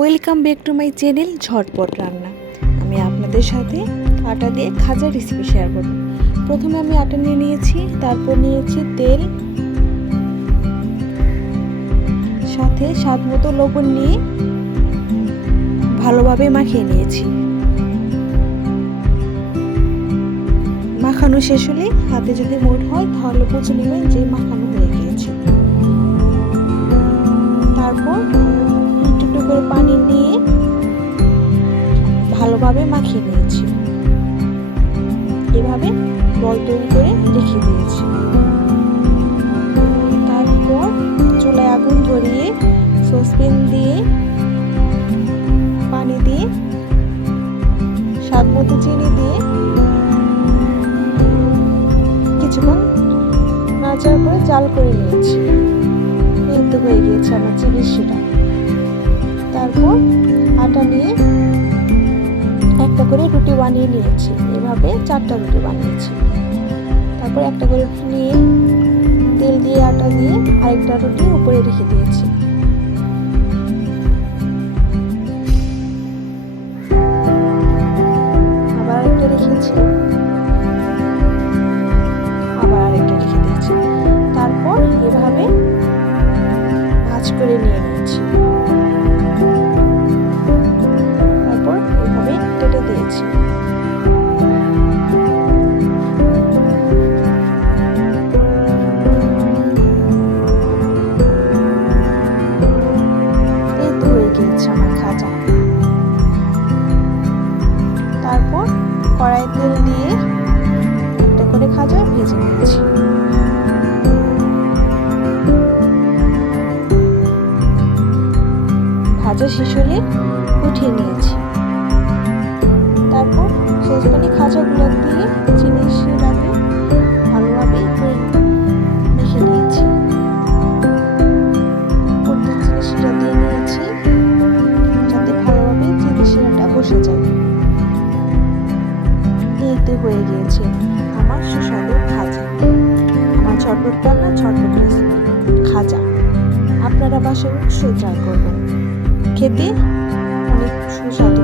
Welcome back to my channel ঝটপট রান্না। আমি আপনাদের সাথে আটা দিয়ে খাজার রেসিপি শেয়ার করব। প্রথমে আমি আটা নিয়ে নিয়েছি, তারপর নিয়েছি তেল, সাথে স্বাদ মতো লবণ নিয়ে ভালোভাবে মাখিয়ে নিয়েছি। মাখানো শেষ হলে হাতে যদি মোট হয় তাহলে বুঝে নেবেন যে মাখানো হয়ে গিয়েছে। তারপর একটু করে পানি নিয়ে ভালোভাবে মাখিয়ে নিয়েছি। এভাবে বল তৈরি করে রেখে দিয়েছি। তারপর চুলায় আগুন ধরিয়ে সসপ্যান দিয়ে পানি দিয়ে স্বাদ মতো চিনি দিয়ে কিছুক্ষণ নাড়াচাড়া করে জাল করে নিয়েছি। এই তো হয়ে গিয়েছে আমার চিনির শিরা। তারপর আটা নিয়ে একটা করে রুটি বানিয়ে নিয়েছি। এভাবে 4টা রুটি বানিয়েছি। তারপর একটা করে নিয়ে তেল দিয়ে আটা দিয়ে আরেকটা রুটি উপরে রেখে দিয়েছি। আবার আরেকটা রেখেছি, আবার আরেকটা রেখে দিয়েছি। তারপর এভাবে ভাঁজ করে নিয়ে নিয়েছি। তারপর এভাবে কেটে দিয়েছি। এই তো হয়ে গিয়েছে আমার খাজা। তারপর কড়াই তেল দিয়ে একটা করে খাজা ভেজে নিয়েছি। ভাজা শেষ হলে উঠিয়ে নিয়েছি। তারপর সসপ্যানে খাজাগুলো দিয়ে চিনি শিরা দিয়ে ভালোভাবে মেখে নিয়েছি। প্রত্যেক চিনি শিরা দিয়ে নিয়েছি যাতে ভালোভাবে চিনি শিরাটা বসে যায়। এতে হয়ে গিয়েছে আমার সুস্বাদু খাজা। আমার ঝটপট রান্না, ঝটপট রেসিপি খাজা। আপনারা বাসায় অবশ্যই ট্রাই করবেন। খেতে অনেক সুস্বাদু।